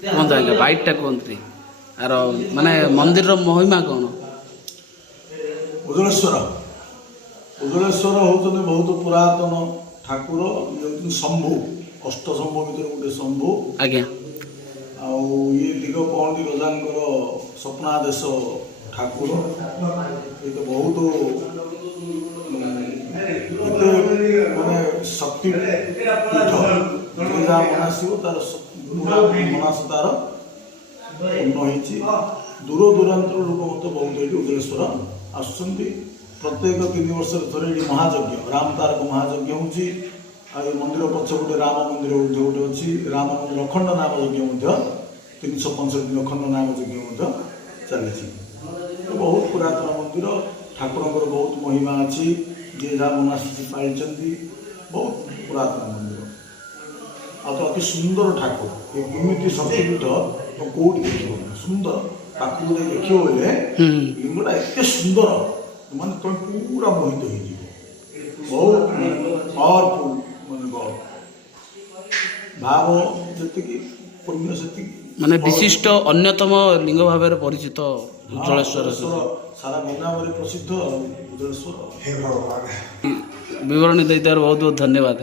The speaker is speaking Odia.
କୁହନ୍ତୁ ଆଜ୍ଞା ବାଇଟଟା କୁହନ୍ତୁ ଆର ମାନେ ମନ୍ଦିରର ମହିମା କ'ଣ? ଉଦଳେଶ୍ୱର ଉଦଳେଶ୍ୱର ହେଉଛନ୍ତି ବହୁତ ପୁରାତନ ଠାକୁର, ହେଉଛନ୍ତି ଶମ୍ଭୁ, ଅଷ୍ଟଶମ୍ଭୁ ଭିତରେ ଗୋଟେ ଶମ୍ଭୁ। ଆଜ୍ଞା ଆଉ ଇଏ ଦିଗ ପହଣ୍ଡି ରଜାଙ୍କର ସ୍ୱପ୍ନାଦେଶ ଠାକୁର। ଏ ତ ବହୁତ ଏତେ ମାନେ ଶକ୍ତି ପୀଠ, ଯିଏ ଯାହା ମନାସିବ ତାର ପୁରା ମନାସ ତାର ପୂର୍ଣ୍ଣ ହେଇଛି। ଦୂର ଦୂରାନ୍ତର ଲୋକ ମଧ୍ୟ ବହୁତ ଏଇଠି ଉଦଳେଶ୍ୱର ଆସୁଛନ୍ତି। ପ୍ରତ୍ୟେକ 3 ବର୍ଷରେ ଥରେ ଏଠି ମହାଯଜ୍ଞ, ରାମ ତାରକ ମହାଯଜ୍ଞ ହେଉଛି। ଆଉ ଏ ମନ୍ଦିର ପଛପଟେ ରାମ ମନ୍ଦିର ମଧ୍ୟ ଗୋଟେ ଅଛି। ରାମ ମନ୍ଦିର ଅଖଣ୍ଡ ନାମ ଯଜ୍ଞ ମଧ୍ୟ 365 ଅଖଣ୍ଡ ନାମ ଯଜ୍ଞ ମଧ୍ୟ ଚାଲିଛି। ବହୁତ ପୁରାତନ ମନ୍ଦିର, ଠାକୁରଙ୍କର ବହୁତ ମହିମା ଅଛି। ଯିଏ ଯାହା ମନାସିଛି ପାଇଛନ୍ତି। ବହୁତ ପୁରାତନ ମନ୍ଦିର, ଆଉ ତ ଅତି ସୁନ୍ଦର ଠାକୁର। ଏମିତି ଶକ୍ତିପୀଠ କୋଉଠି ଦେଖିବ, ସୁନ୍ଦର। ପାଖକୁ ଯାଇ ଦେଖିବ ବୋଲେ ଲିଙ୍ଗଟା ଏତେ ସୁନ୍ଦର, ମାନେ ତମେ ପୁରା ମୋହିତ ହେଇଯିବ। ବହୁତ ପାୱାରଫୁଲ, ମାନେ ଗଡ଼। ଭାବ ଯେତିକି ପୁଣ୍ୟ ସେତିକି, ମାନେ ବିଶିଷ୍ଟ ଅନ୍ୟତମ ଲିଙ୍ଗ ଭାବରେ ପରିଚିତ ଉଜ୍ଜଳେଶ୍ୱର ସାରା ଗଙ୍ଗାବରେ ପ୍ରସିଦ୍ଧ ଆଉ ଉଦଳେଶ୍ୱର। ବିବରଣୀ ଦେଇଥିବାରୁ ବହୁତ ବହୁତ ଧନ୍ୟବାଦ।